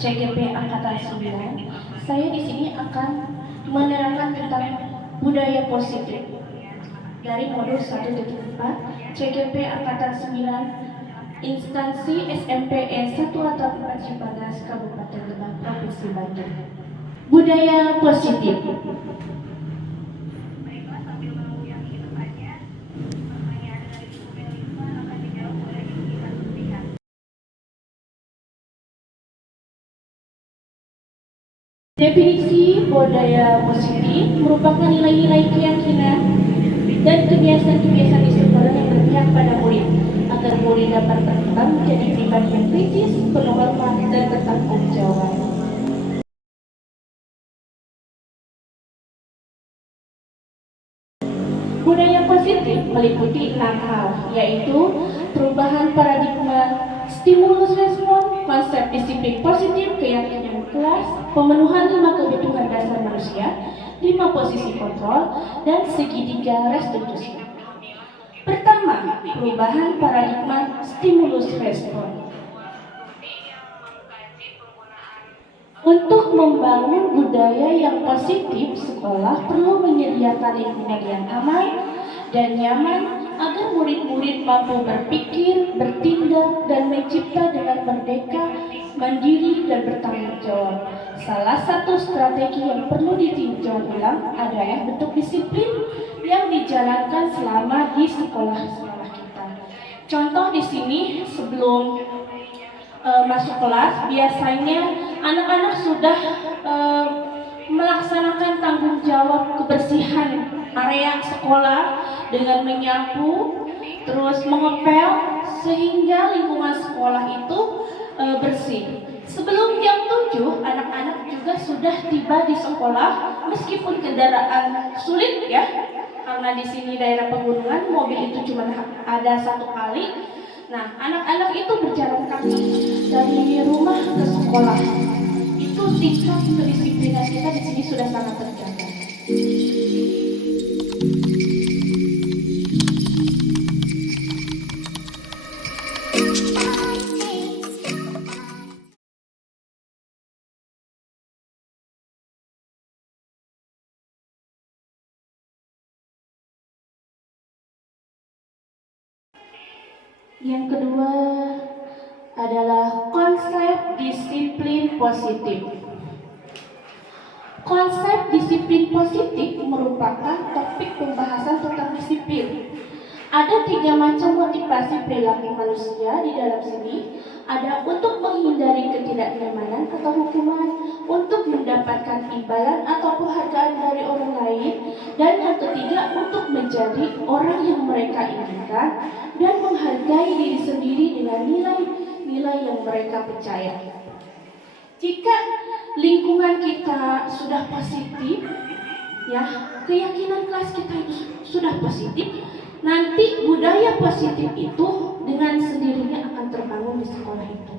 CGP Angkatan 9. Saya di sini akan menerangkan tentang budaya positif dari modul 1.4 CGP Angkatan 9 instansi SMPN 1 Atap 4 Cipanas Kabupaten Lebak Provinsi Bandung. Budaya positif. Definisi budaya positif merupakan nilai-nilai keyakinan dan kebiasaan-kebiasaan di sekolah yang berpihak pada murid agar murid dapat berkembang menjadi pribadi yang kritis, penuh hormat dan bertanggung jawab. Budaya positif meliputi 6 hal, yaitu perubahan paradigma, stimulus respon, konsep disiplin positif, keyakinan kelas, pemenuhan 5 kebutuhan dasar manusia, 5 posisi kontrol, dan segitiga restitusi. Pertama, perubahan paradigma, stimulus respon. Untuk membangun budaya yang positif, sekolah perlu menyediakan lingkungan yang aman dan nyaman agar murid-murid mampu berpikir, bertindak, dan mencipta dengan merdeka, mandiri, dan bertanggung jawab. Salah satu strategi yang perlu ditinjau ulang adalah bentuk disiplin yang dijalankan selama di sekolah-sekolah kita. Contoh di sini sebelum masuk kelas, biasanya anak-anak sudah melaksanakan tanggung jawab kebersihan area sekolah dengan menyapu, terus mengepel sehingga lingkungan sekolah itu bersih. Sebelum jam 7, anak-anak juga sudah tiba di sekolah meskipun kendaraan sulit ya, karena di sini daerah pegunungan, mobil itu cuma ada 1 kali. Nah, anak-anak itu berjalan kaki dari rumah ke sekolah. Itu tingkat kedisiplinan kita di sini sudah sangat terjaga. Yang kedua adalah konsep disiplin positif. Konsep disiplin positif merupakan topik pembahasan tentang disiplin. Ada 3 macam motivasi perilaku manusia di dalam sini. Ada untuk menghindari ketidaknyamanan atau hukuman, untuk mendapatkan imbalan atau penghargaan dari orang lain, dan yang ketiga untuk menjadi orang yang mereka inginkan dan menghargai diri sendiri dengan nilai-nilai yang mereka percaya. Jika lingkungan kita sudah positif, ya, keyakinan kelas kita itu sudah positif, nanti budaya positif itu dengan sendirinya akan terbangun di sekolah itu.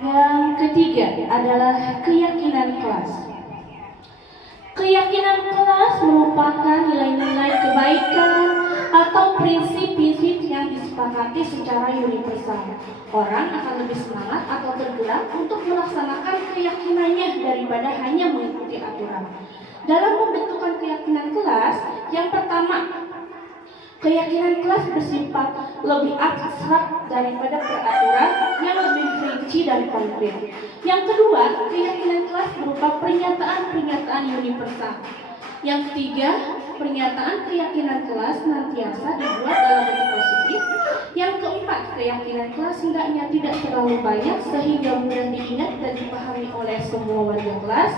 Yang ketiga adalah keyakinan kelas. Keyakinan kelas merupakan nilai-nilai kebaikan atau prinsip-prinsip yang disepakati secara universal. Orang akan lebih semangat atau bergerak untuk melaksanakan keyakinannya daripada hanya mengikuti aturan. Dalam pembentukan keyakinan kelas, yang pertama, keyakinan kelas bersifat lebih abstrak daripada peraturan yang lebih rinci dan konkret. Yang kedua, keyakinan kelas berupa pernyataan-pernyataan universal. Yang ketiga, pernyataan keyakinan kelas senantiasa dibuat dalam bentuk positif. Yang keempat, keyakinan kelas hendaknya tidak terlalu banyak sehingga mudah diingat dan dipahami oleh semua warga kelas.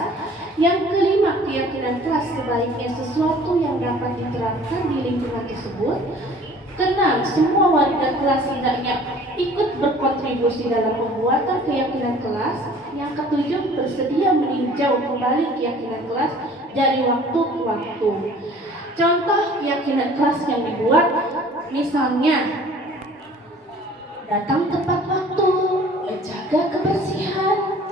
Yang kelima, keyakinan kelas sebaliknya sesuatu yang dapat diterapkan di lingkungan tersebut. Keenam, semua warga kelas hendaknya ikut berkontribusi dalam pembuatan keyakinan kelas. Yang ketujuh, bersedia meninjau kembali keyakinan kelas dari waktu ke waktu. Contoh keyakinan kelas yang dibuat, misalnya datang tepat waktu, menjaga kebersihan,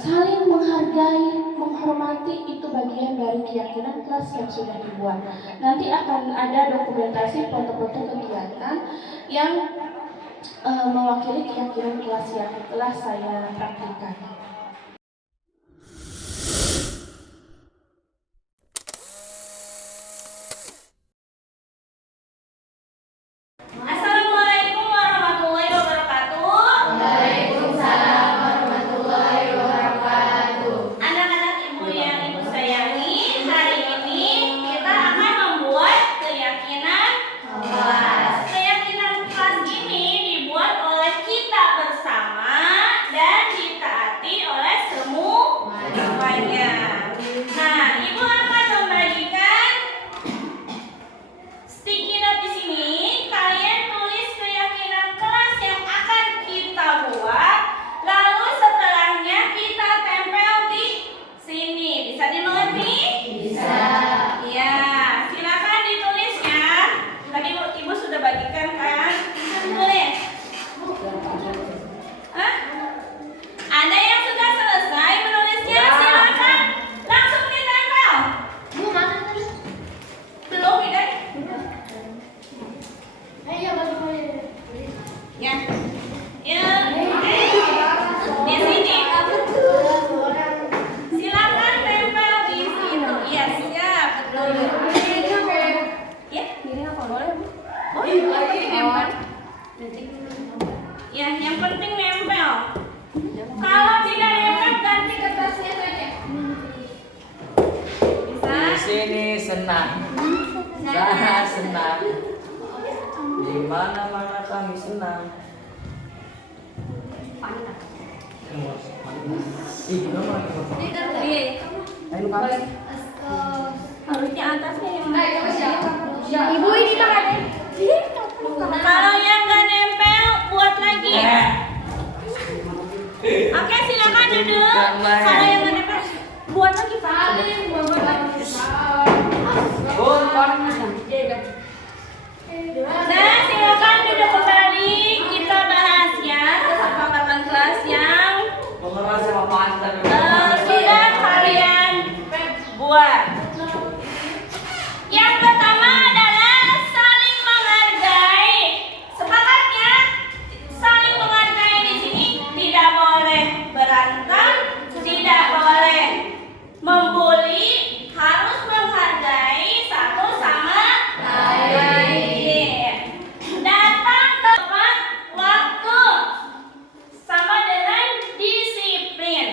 saling menghargai, menghormati itu bagian dari keyakinan kelas yang sudah dibuat. Nanti akan ada dokumentasi foto-foto kegiatan yang mewakili keyakinan kelas yang telah saya praktikkan. Assalamualaikum warahmatullahi wabarakatuh. Waalaikumsalam warahmatullahi wabarakatuh. Anak-anak ibu yang ibu sayangi, hari ini kita akan membuat keyakinan kelas. Keyakinan kelas ini dibuat oleh kita bersama dan ditaati oleh semuanya. Nah, ibu akan membagikan sticky note di sini. Kalian tulis keyakinan kelas yang akan kita buat, lalu setelahnya kita tempel di sini. Bisa dimengerti? Bisa. Iya, silakan ditulisnya. Tadi ibu sudah bagikan kan? Tulis. Hah? Ada yang sudah selesai menulisnya? Silakan langsung ditempel. Belum tidak? Ayo bagi. Ya. Ya. Di sini. Silakan tempel di situ. Iya, siap. Betul. Ya. Boleh. Oh, yang penting nempel. Ya, yang penting nempel. Kalau tidak nempel, ganti kertasnya saja. Bisa? Di sini senang, sana senang, di mana-mana kami senang. Ayo kali. Harusnya atasnya yang Ibu ini makan. Kalau yang nggak nempel, buat lagi. Oke, silakan duduk. Kalau yang nggak nempel, buat lagi Pak. Nah, silakan duduk kembali. Kita bahas ya kesepakatan kelas yang sudah kalian buat. Yang pertama adalah saling menghargai. Sepakatnya saling menghargai di sini tidak boleh berantem, tidak boleh membuli, harus menghargai satu sama lain. Datang tepat waktu sama dengan disiplin.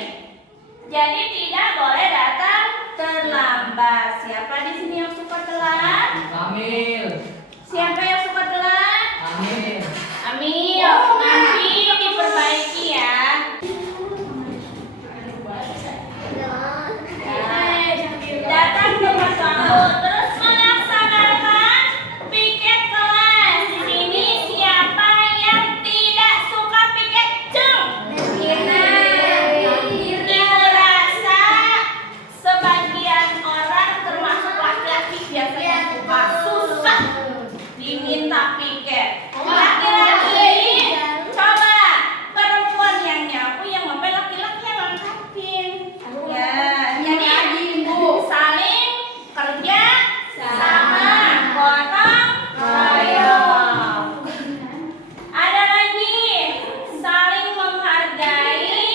Jadi tidak boleh datang terlambat. Siapa di sini yang suka telat? Amil, Siapa yang suka telat? Amil. Amil, nanti diperbaiki ya. Datang tepat waktu, terus melaksanakan piket kelas. Di sini siapa yang tidak suka piket? Ibu rasa sebagian orang termasuk laki-laki biasanya suka susah diminta piket. Laki-laki, coba perempuan yang nyapu, yang ngepel, laki-laki yang ngangkatin. Ya, jadi saling kerja sama, gotong royong. Ada lagi saling menghargai,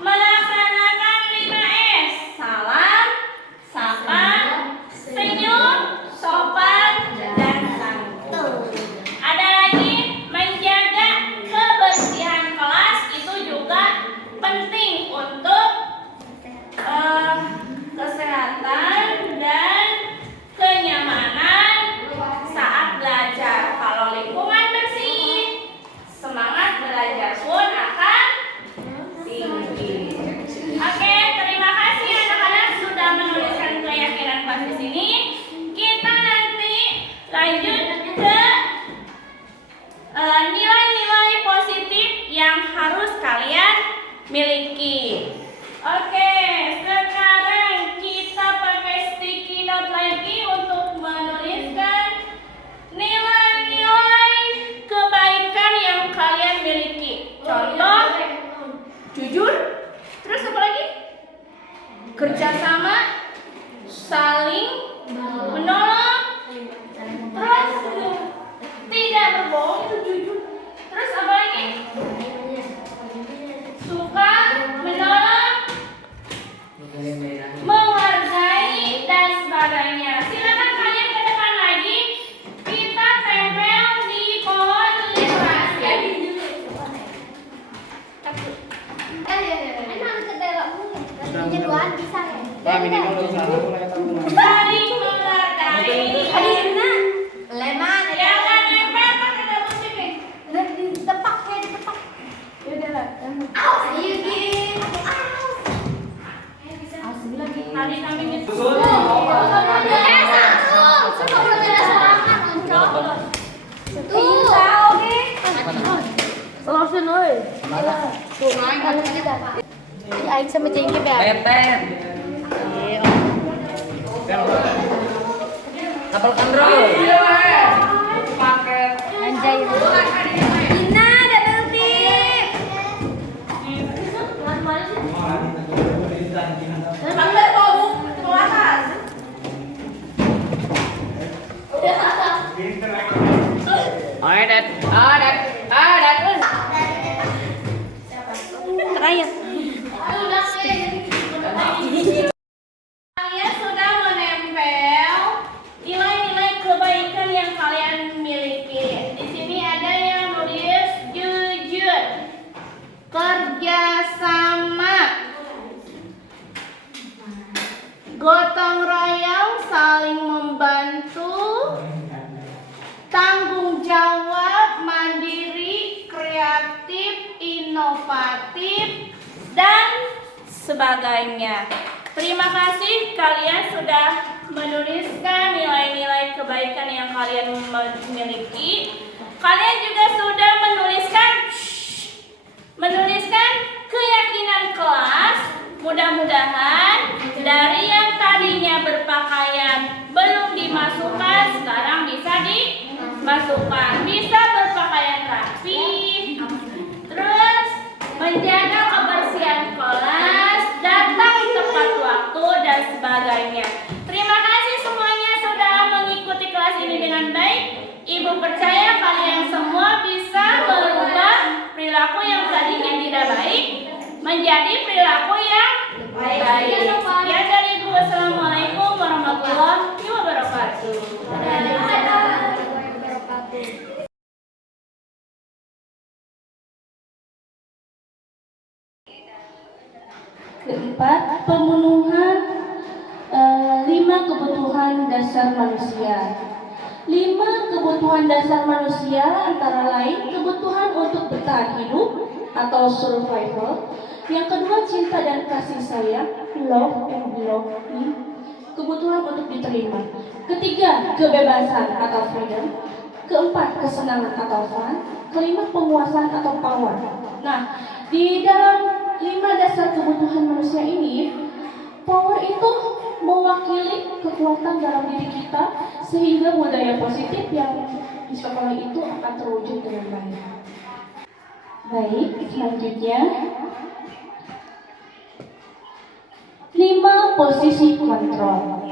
melaksanakan 5S: salam, sapa, senyum, sopan, dan santun. berbohong itu jujur. Terus apa lagi? Suka menolong, menghargai, dan sebagainya. Silakan kalian ke depan lagi. Kita tempel di pohon tulis rahasia. Enak kedelakmu. Jaduan bisa ya? Saling menghargai. Leman. Jangan nempel kan ada musik nih. Ditepak kayak ditepak. Yaudah lah. Ayo Gin. Tadi kami nyusul. Satu belum ada serangan. Tuh. Selesai oi. Tuh main kita. Aing sama jengkep ya. Tetet. Kapal kontrol. Anjay. Ina double tip. Sampai bau ke atas. Adat. Terakhir. Kalian sudah menempel nilai-nilai kebaikan yang kalian miliki. Di sini ada yang nulis jujur, kerjasama, gotong royong, saling membantu, tanggung jawab, mandiri, kreatif, inovatif, dan sebagainya. Terima kasih kalian sudah menuliskan nilai-nilai kebaikan yang kalian miliki. Kalian juga sudah menuliskan keyakinan kelas. Mudah-mudahan dari yang tadinya berpakaian belum dimasukkan sekarang bisa dimasukkan. Bisa berpakaian rapi. Terus menjaga kebersihan kelas, datang tepat waktu, dan sebagainya. Terima kasih semuanya sudah mengikuti kelas ini dengan baik. Ibu percaya kalian semua bisa merubah perilaku yang tadinya tidak baik menjadi perilaku yang baik. Sekian dari Ibu. Wassalamualaikum warahmatullahi wabarakatuh. Keempat, pemenuhan 5 kebutuhan dasar manusia. 5 kebutuhan dasar manusia antara lain kebutuhan untuk bertahan hidup atau survival. Yang kedua, cinta dan kasih sayang, love and belonging, kebutuhan untuk diterima. Ketiga, kebebasan atau freedom. Keempat, kesenangan atau fun. Kelima, penguasaan atau power. Nah, di dalam 5 dasar kebutuhan manusia ini, power itu mewakili kekuatan dalam diri kita sehingga budaya positif yang di sekolah itu akan terwujud dengan baik. Baik, selanjutnya 5 posisi kontrol.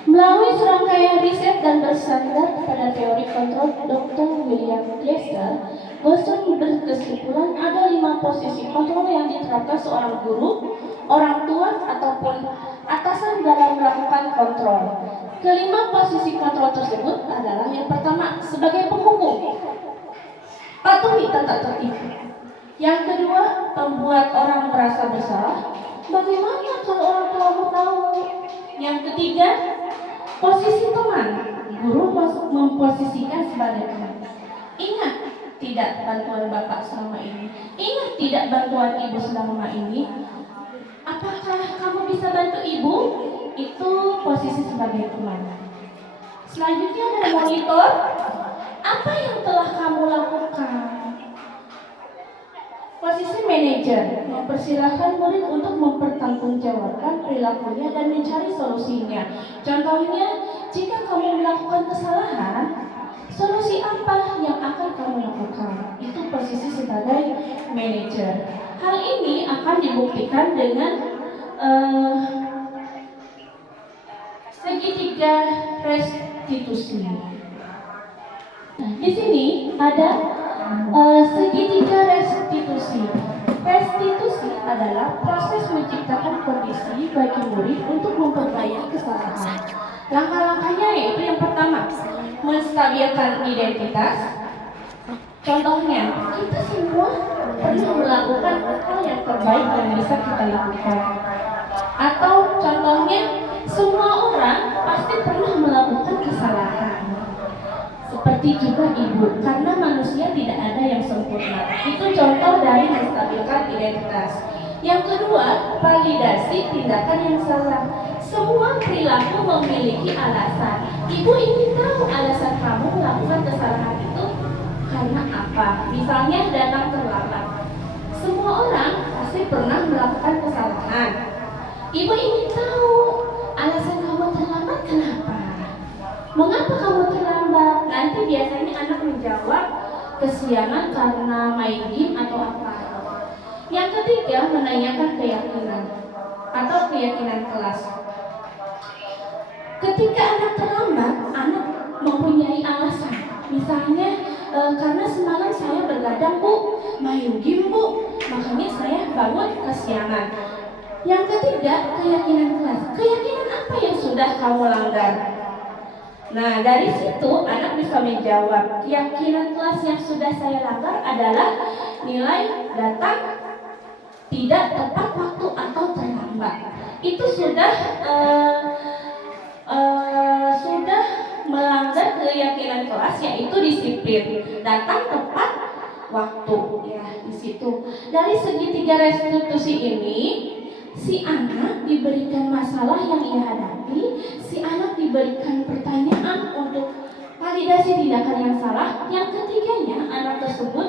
Melalui serangkaian riset dan bersandar pada teori kontrol Dr. William Glasser, Gosling berkesimpulan ada 5 posisi kontrol yang diterapkan seorang guru, orang tua, ataupun atasan dalam melakukan kontrol. Kelima posisi kontrol tersebut adalah yang pertama, sebagai penghukum, patuhi tata tertib. Yang kedua, membuat orang merasa bersalah. Bagaimana kalau orang tuamu tahu? Yang ketiga, posisi teman. Guru memposisikan sebagai teman. Ingat tidak bantuan bapak selama ini. Ingat tidak bantuan ibu selama ini. Apakah kamu bisa bantu ibu? Itu posisi sebagai teman. Selanjutnya ada monitor. Apa yang telah kamu lakukan? Posisi manajer, mempersilahkan murid untuk mempertanggungjawabkan perilakunya dan mencari solusinya. Contohnya, jika kamu melakukan kesalahan, solusi apa yang akan kamu lakukan? Itu posisi sebagai manajer. Hal ini akan dibuktikan dengan segitiga restitusi. Di sini ada segitiga restitusi. Restitusi adalah proses menciptakan kondisi bagi murid untuk memperbaiki kesalahan. Langkah-langkahnya yaitu yang pertama, menstabilkan identitas. Contohnya, kita semua pernah melakukan hal yang terbaik yang bisa kita lakukan. Atau contohnya, semua orang pasti pernah melakukan kesalahan. Seperti juga ibu, karena manusia tidak ada yang sempurna. Itu contoh dari menstabilkan identitas. Yang kedua, validasi tindakan yang salah. Semua perilaku memiliki alasan. Ibu ingin tahu alasan kamu melakukan kesalahan itu karena apa? Misalnya datang terlambat. Semua orang pasti pernah melakukan kesalahan. Ibu ingin tahu alasan kamu terlambat kenapa? Mengapa kamu terlambat? Nanti biasanya anak menjawab kesiangan karena main game atau apa. Yang ketiga, menanyakan keyakinan atau keyakinan kelas. Ketika anak terlambat, anak mempunyai alasan. Misalnya, karena semalam saya bergadang bu, main game bu, makanya saya bangun kesiangan. Yang ketiga, keyakinan kelas. Keyakinan apa yang sudah kamu langgar? Nah, dari situ anak bisa menjawab, keyakinan kelas yang sudah saya langgar adalah nilai datang tidak tepat waktu atau terlambat. Itu sudah melanggar keyakinan kelas, yaitu disiplin, datang tepat waktu. Ya, di situ. Dari segitiga restitusi ini, si anak diberikan masalah yang ia hadapi, si anak diberikan pertanyaan untuk validasi tindakan yang salah. Yang ketiganya, anak tersebut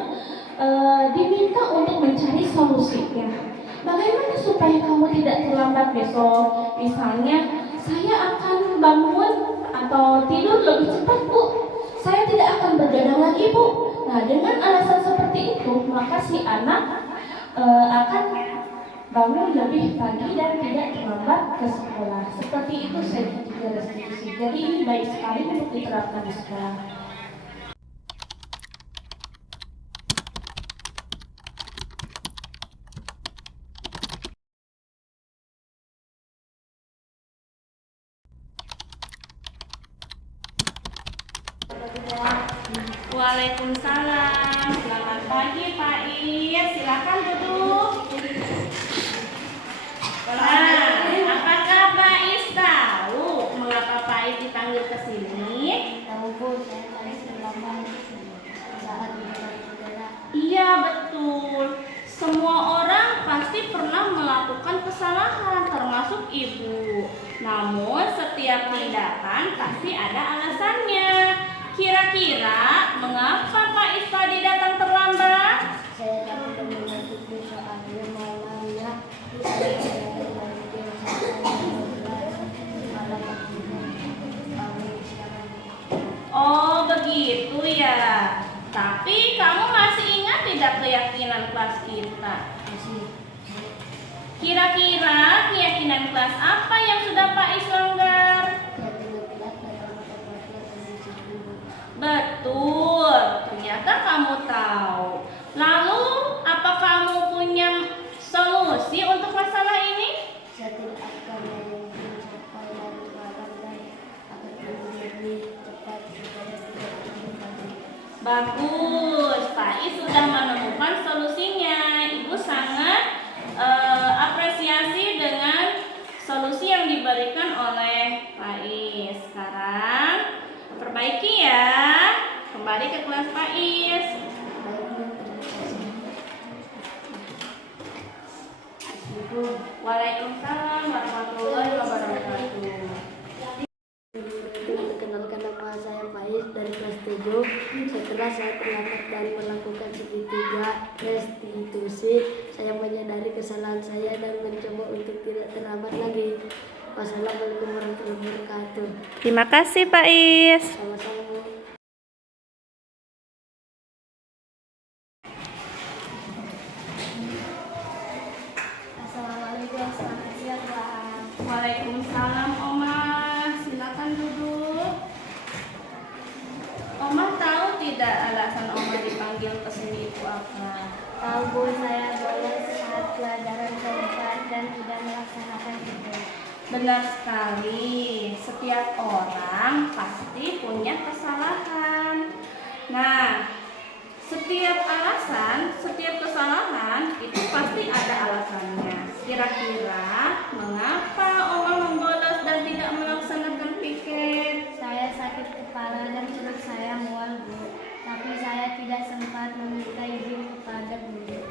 diminta untuk mencari solusinya. Bagaimana supaya kamu tidak terlambat besok? Misalnya, saya akan bangun atau tidur lebih cepat bu, saya tidak akan bergadang lagi bu. Nah, dengan alasan seperti itu, maka si anak akan bangun lebih pagi dan tidak terlambat ke sekolah. Seperti itu segitiga restitusi. Jadi ini baik sekali untuk diterapkan di sekolah. Waalaikumsalam. Selamat pagi Pak Is. Silakan duduk. Nah, apakah Pak Is tahu mengapa Pak Is dipanggil ke sini? Tahu bu, saya tadi terlambat saat berjalan. Iya betul. Semua orang pasti pernah melakukan kesalahan, termasuk ibu. Namun setiap tindakan pasti ada alasannya. Kira-kira mengapa Pak Is tadi datang terlambat? Saya dapat mengerti soalnya malamnya saya Oh begitu ya. Tapi kamu masih ingat tidak keyakinan kelas kita? Kira-kira keyakinan kelas apa yang sudah Pak Is langgar? Betul, ternyata kamu tahu. Lalu, apa kamu punya solusi untuk masalah ini? saya tidak akan mencapai dari malam dan akan lebih cepat supaya tidak terjadi. Bagus, Pak Is sudah menemukan solusinya. Ibu sangat apresiasi dengan solusi yang diberikan oleh Pak Is. Sekarang perbaiki ya. Kembali ke kelas Pak Is. Waalaikumsalam warahmatullahi wabarakatuh. Perkenalkan nama saya Faiz dari kelas 7. Setelah saya terlambat dan melakukan segitiga restitusi, saya menyadari kesalahan saya dan mencoba untuk tidak terlambat lagi. Wassalamualaikum warahmatullahi wabarakatuh. Terima kasih Pak Is. Sama-sama Bu. Assalamualaikum, selamat siang Pak. Waalaikumsalam Oma. Silakan duduk. Oma tahu tidak Bu, saya bolos saat pelajaran keempat dan tidak melaksanakan tugas. Benar sekali, setiap orang pasti punya kesalahan. Nah, setiap alasan, setiap kesalahan itu pasti ada alasannya. Kira-kira mengapa Oma membolos dan tidak melaksanakan piket? Saya sakit kepala dan perut saya mual, Bu. Tapi saya tidak sempat meminta izin kepada guru.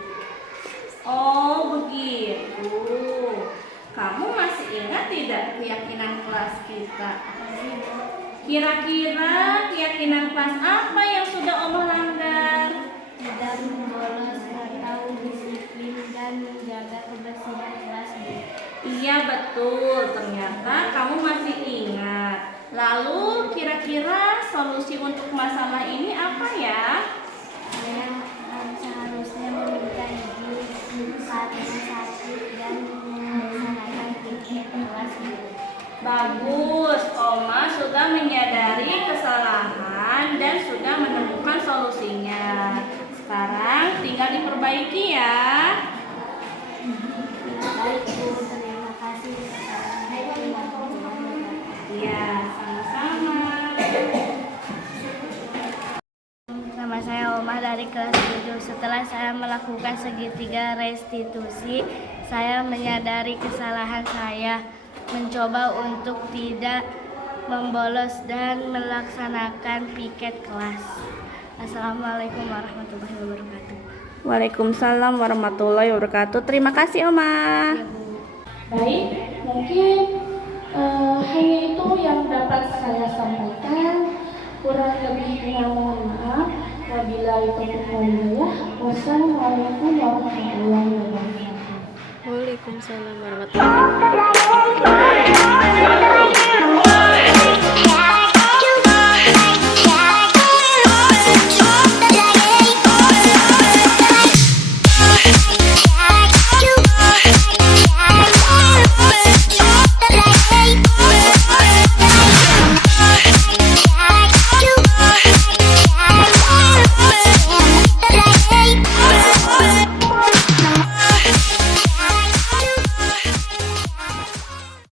Oh, begitu. Kamu masih ingat tidak keyakinan kelas kita? Masih, Bu. Kira-kira keyakinan kelas apa yang sudah Oma langgar? Tidak membolos atau disiplin dan menjaga kebersihan kelas, Bu. Iya betul, ternyata kamu masih ingat. Lalu kira-kira solusi untuk masalah ini apa ya? Saya seharusnya meminta izin karena sakit dan melaksanakan piket kelas, Bu. Bagus, Oma sudah menyadari kesalahan dan sudah menemukan solusinya. Sekarang tinggal diperbaiki ya. Baik, Bu. Terima kasih. Assalamualaikum warahmatullahi wabarakatuh. Iya, sama-sama. Nama saya Oma dari kelas 7. Setelah saya melakukan segitiga restitusi, saya menyadari kesalahan saya, mencoba untuk tidak membolos dan melaksanakan piket kelas. Assalamualaikum warahmatullahi wabarakatuh. Waalaikumsalam warahmatullahi wabarakatuh. Terima kasih Oma. Baik, mungkin hanya itu yang dapat saya sampaikan. Kurang lebihnya mohon maaf. Wabillahi taufiq wal hidayah. Wassalamualaikum warahmatullahi wabarakatuh. Waalaikumsalam warahmatullahi wabarakatuh.